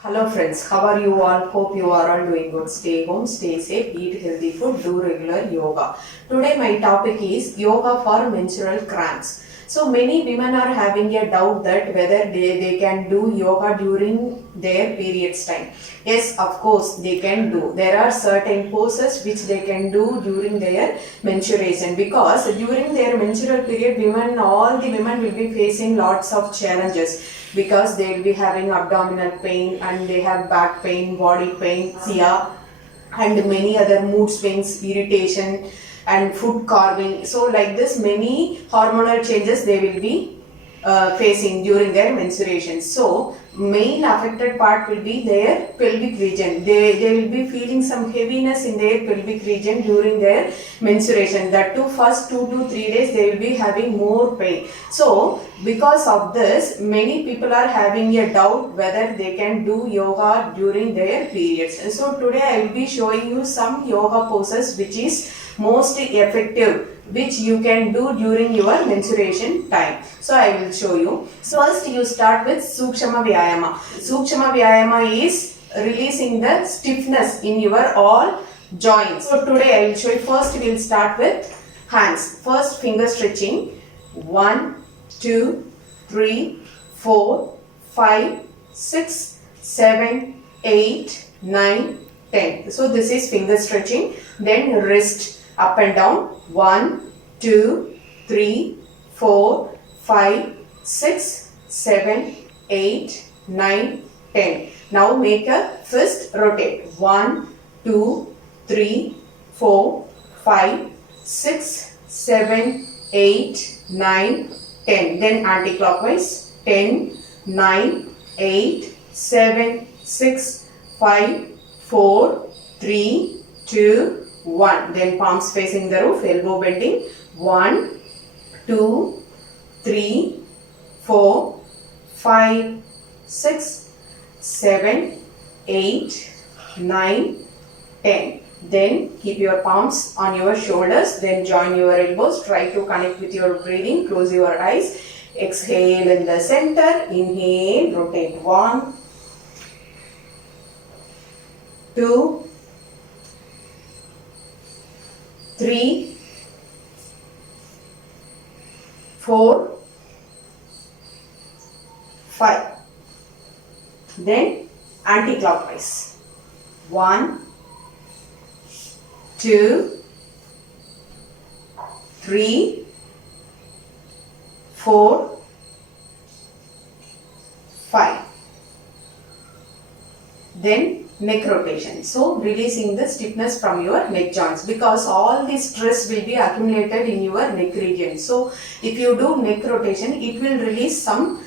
Hello friends, how are you all? Hope you are all doing good. Stay home, stay safe, eat healthy food, do regular yoga. Today my topic is yoga for menstrual cramps. So many women are having a doubt that whether they can do yoga during their periods time. Yes, of course they can do. There are certain poses which they can do during their menstruation, because during their menstrual period all the women will be facing lots of challenges, because they will be having abdominal pain and they have back pain, body pain, SIA, and many other mood swings, irritation, and food carving. So like this, many hormonal changes they will be facing during their menstruation. So main affected part will be their pelvic region. They will be feeling some heaviness in their pelvic region during their menstruation. That too, first 2 to 3 days they will be having more pain. So because of this, many people are having a doubt whether they can do yoga during their periods. And so today I will be showing you some yoga poses which is most effective, which you can do during your menstruation time. So I will show you. So first you start with Sukshama Vyayama. Sukshama Vyayama is releasing the stiffness in your all joints. So today I will show you. First we will start with hands. First finger stretching. 1, 2, 3, 4, 5, 6, 7, 8, 9, 10. So this is finger stretching. Then wrist up and down. 1, 2, 3, 4, 5, 6, 7, 8, 9, 10. Now make a fist rotate. 1, 2, 3, 4, 5, 6, 7, 8, 9, 10. Then anti-clockwise. 10, 9, 8, 7, 6, 5, 4, 3, 2, 1. Then palms facing the roof, elbow bending. 1, 2, 3, 4, 5, 6, 7, 8, 9, 10. Then keep your palms on your shoulders. Then join your elbows. Try to connect with your breathing. Close your eyes. Exhale in the center. Inhale. Rotate. 1, 2, 3, 4, 5. Then anti-clockwise. 1, 2, 3, 4, 5. Then neck rotation. So releasing the stiffness from your neck joints, because all the stress will be accumulated in your neck region. So if you do neck rotation, it will release some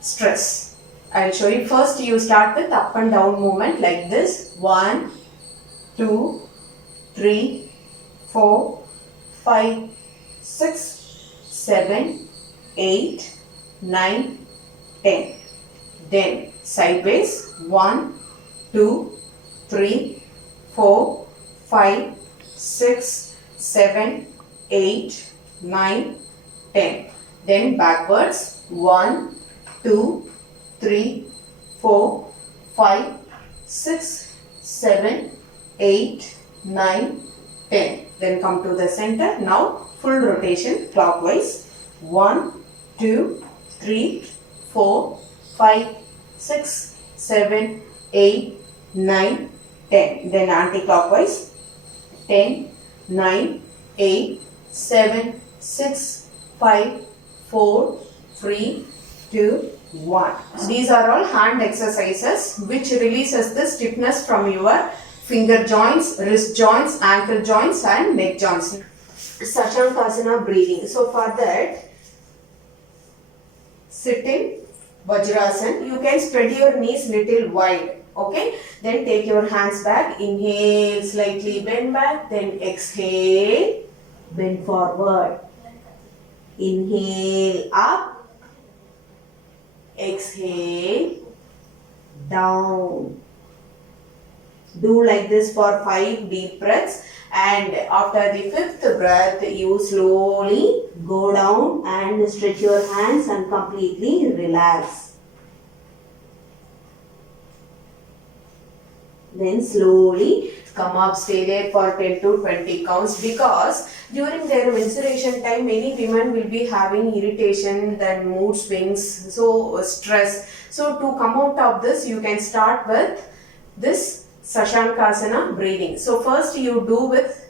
stress. I will show you. First you start with up and down movement like this. 1, 2, 3, 4, 5, 6, 7, 8, 9, 10. Then sideways. 1, 2, 3, 4, 5, 6, 7, 8, 9, 10. Then backwards. 1, 2, 3, 4, 5, 6, 7, 8, 9, 10. Then come to the center. Now full rotation clockwise. 1, 2, 3, 4, 5, 6, 7, 8, 9, 10. Then anti-clockwise. 10, 9, 8, 7, 6, 5, 4, 3, 2, 1. These are all hand exercises which releases the stiffness from your finger joints, wrist joints, ankle joints and neck joints. Sashankasana breathing. So for that, sit in Vajrasana. You can spread your knees little wide. Okay. Then take your hands back. Inhale, slightly bend back. Then exhale, bend forward. Inhale up. Exhale down. Do like this for 5 deep breaths, and after the 5th breath you slowly go down and stretch your hands and completely relax. Then slowly come up, stay there for 10 to 20 counts, because during their menstruation time many women will be having irritation, then mood swings, so stress. So to come out of this, you can start with this Sashankasana breathing. So first you do with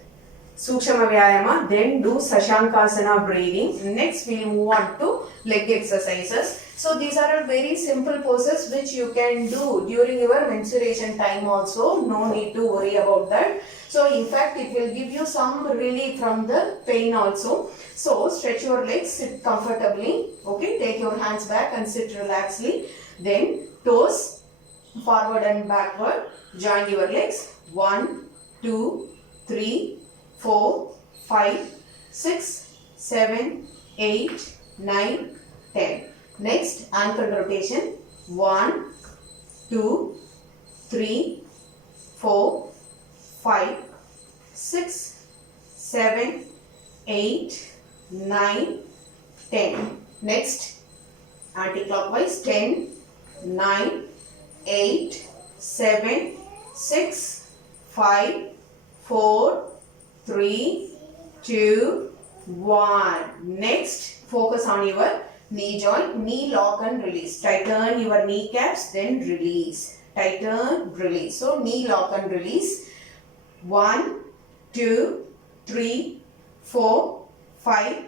Sukshama Vyayama, then do Sashankasana breathing. Next we'll move on to leg exercises. So these are all very simple poses which you can do during your menstruation time also. No need to worry about that. So in fact it will give you some relief from the pain also. So stretch your legs, sit comfortably. Okay, take your hands back and sit relaxedly. Then toes forward and backward. Join your legs. 1, 2, 3, 4, 5, 6, 7, 8, 9, 10. Next, ankle rotation. 1, 2, 3, 4, 5, 6, 7, 8, 9, 10. Next, anti-clockwise. 10, 9, 8, 7, 6, 5, 4, 3, 2, 1. Next, focus on your knee joint, knee lock and release. Tighten your kneecaps, then release. Tighten, release. So, knee lock and release. 1, 2, 3, 4, 5,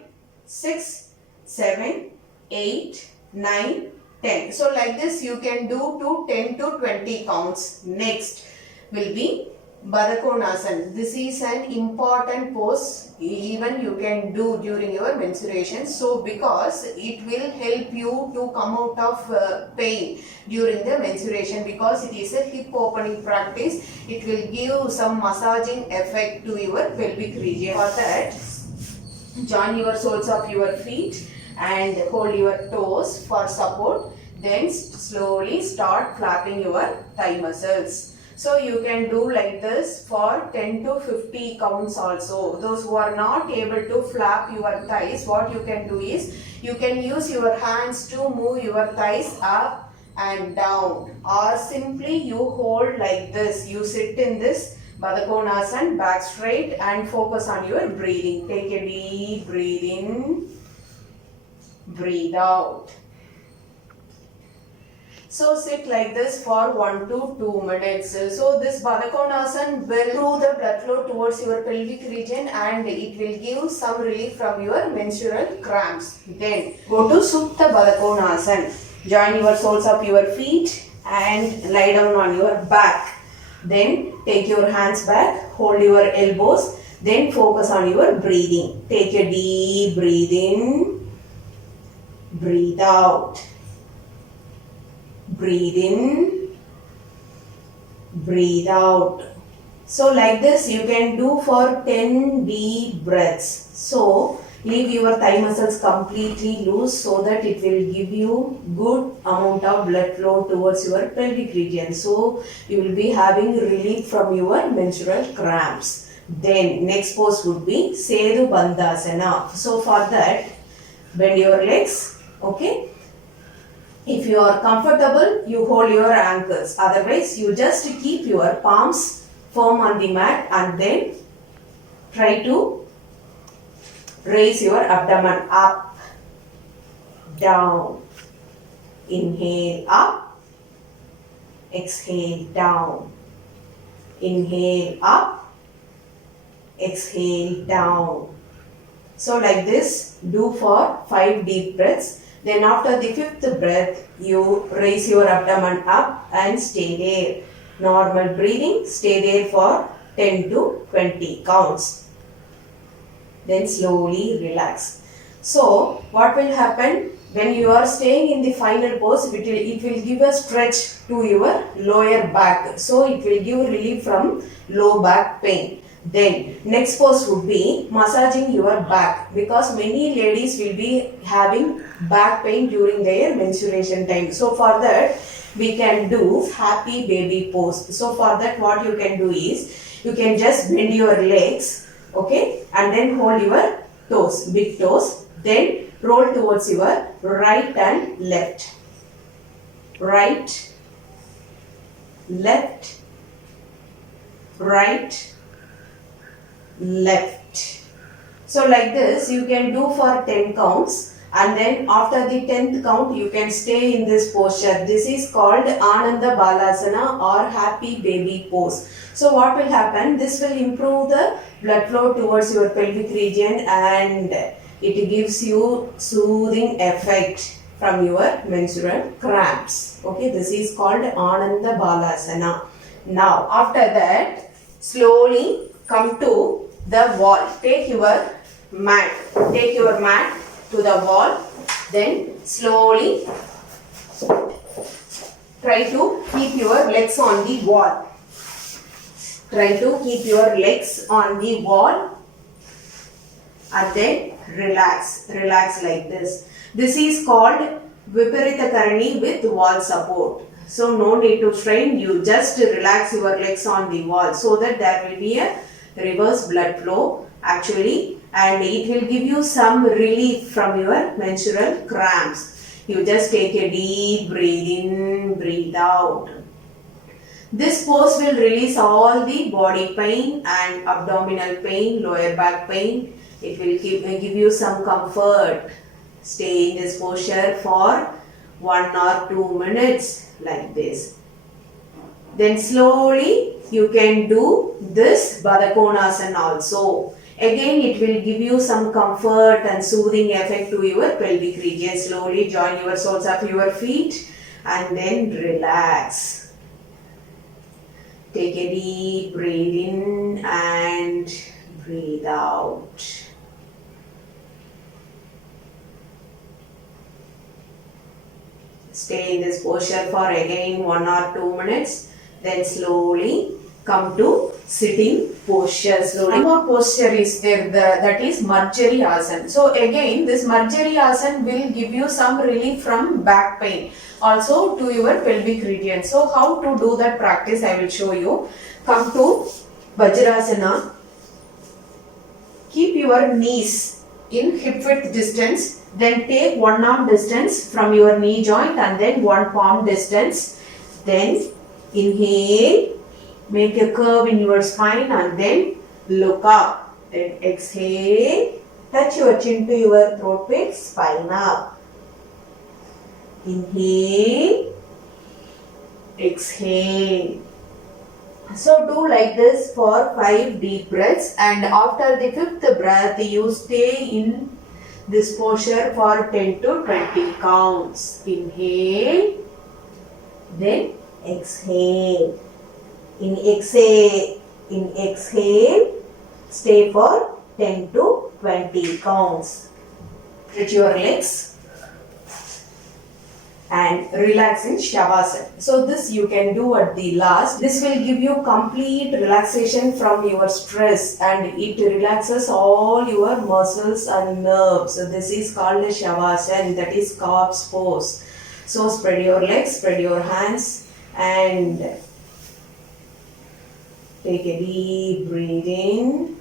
6, 7, 8, 9, 10. So, like this you can do to 10 to 20 counts. Next will be Badakonasana. This is an important pose even you can do during your menstruation. So because it will help you to come out of pain during the menstruation, because it is a hip opening practice. It will give some massaging effect to your pelvic region. For that, join your soles of your feet and hold your toes for support. Then slowly start flapping your thigh muscles. So you can do like this for 10 to 50 counts also. Those who are not able to flap your thighs, what you can do is, you can use your hands to move your thighs up and down, or simply you hold like this. You sit in this Badakonasana, back straight, and focus on your breathing. Take a deep breath in, breathe out. So sit like this for 1 to 2 minutes. So this Badakonasana will through the blood flow towards your pelvic region, and it will give some relief from your menstrual cramps. Then go to Supta Badakonasana. Join your soles of your feet and lie down on your back. Then take your hands back, hold your elbows, then focus on your breathing. Take a deep breath in, breathe out. Breathe in, breathe out. So like this you can do for 10 deep breaths. So leave your thigh muscles completely loose so that it will give you good amount of blood flow towards your pelvic region. So you will be having relief from your menstrual cramps. Then next pose would be Sedu Bandhasana. So for that, bend your legs. Okay. If you are comfortable, you hold your ankles. Otherwise, you just keep your palms firm on the mat and then try to raise your abdomen up, down. Inhale up, exhale down. Inhale up, exhale down. So like this, do for 5 deep breaths. Then after the 5th breath, you raise your abdomen up and stay there. Normal breathing, stay there for 10 to 20 counts. Then slowly relax. So what will happen when you are staying in the final pose? It will give a stretch to your lower back. So it will give relief from low back pain. Then next pose would be massaging your back, because many ladies will be having back pain during their menstruation time. So for that we can do happy baby pose. So for that what you can do is, you can just bend your legs, okay, and then hold your toes, big toes, then roll towards your right and left, right, left, right, left. So like this you can do for 10 counts, and then after the 10th count you can stay in this posture. This is called Ananda Balasana or happy baby pose. So what will happen? This will improve the blood flow towards your pelvic region and it gives you soothing effect from your menstrual cramps. Okay, this is called Ananda Balasana. Now after that, slowly come to the wall. Take your mat to the wall. Then slowly try to keep your legs on the wall. Try to keep your legs on the wall and then relax like this. This is called Viparita Karani with wall support. So no need to strain, you just relax your legs on the wall so that there will be a reverse blood flow actually, and it will give you some relief from your menstrual cramps. You just take a deep breath in, breathe out. This pose will release all the body pain and abdominal pain, lower back pain. It will give you some comfort. Stay in this posture for 1 or 2 minutes like this. Then slowly you can do this Baddha-Konasana also. Again it will give you some comfort and soothing effect to your pelvic region. Slowly join your soles of your feet and then relax. Take a deep breath in and breathe out. Stay in this posture for again 1 or 2 minutes. Then slowly come to sitting posture. Slowly. One more posture is there, that is Marjari Asana. So again this Marjari Asana will give you some relief from back pain, also to your pelvic region. So how to do that practice I will show you. Come to Vajrasana. Keep your knees in hip width distance. Then take 1 arm distance from your knee joint and then 1 palm distance. Then inhale, make a curve in your spine and then look up. Then exhale, touch your chin to your throat pit, spine up. Inhale, exhale. So do like this for 5 deep breaths, and after the 5th breath you stay in this posture for 10 to 20 counts. Inhale, then exhale. In exhale, stay for 10 to 20 counts. Stretch your legs and relax in Shavasana. So this you can do at the last. This will give you complete relaxation from your stress and it relaxes all your muscles and nerves. So this is called a Shavasana, that is corpse pose. So spread your legs, spread your hands and take a deep breath in,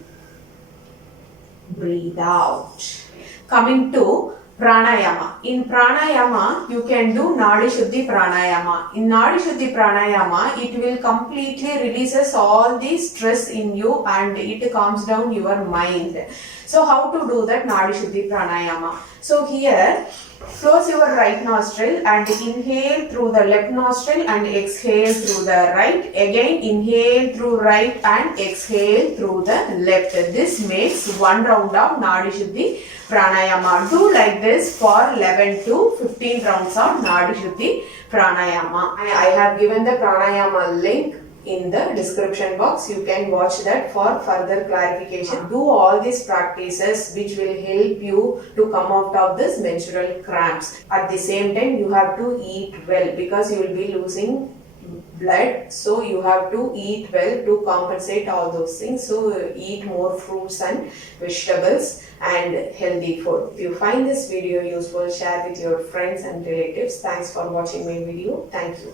breathe out. Coming to Pranayama. In Pranayama, you can do Nadi Shuddhi Pranayama. In Nadi Shuddhi Pranayama, it will completely releases all the stress in you and it calms down your mind. So how to do that Nadi Shuddhi Pranayama? So here, close your right nostril and inhale through the left nostril and exhale through the right. Again, inhale through right and exhale through the left. This makes 1 round of Nadi Shuddhi Pranayama. Do like this for 11 to 15 rounds of Nadi Shuddhi Pranayama. I have given the Pranayama link in the description box. You can watch that for further clarification. Do all these practices which will help you to come out of this menstrual cramps. At the same time, you have to eat well because you will be losing blood, so you have to eat well to compensate all those things. So eat more fruits and vegetables and healthy food. If you find this video useful, share with your friends and relatives. Thanks for watching my video. Thank you.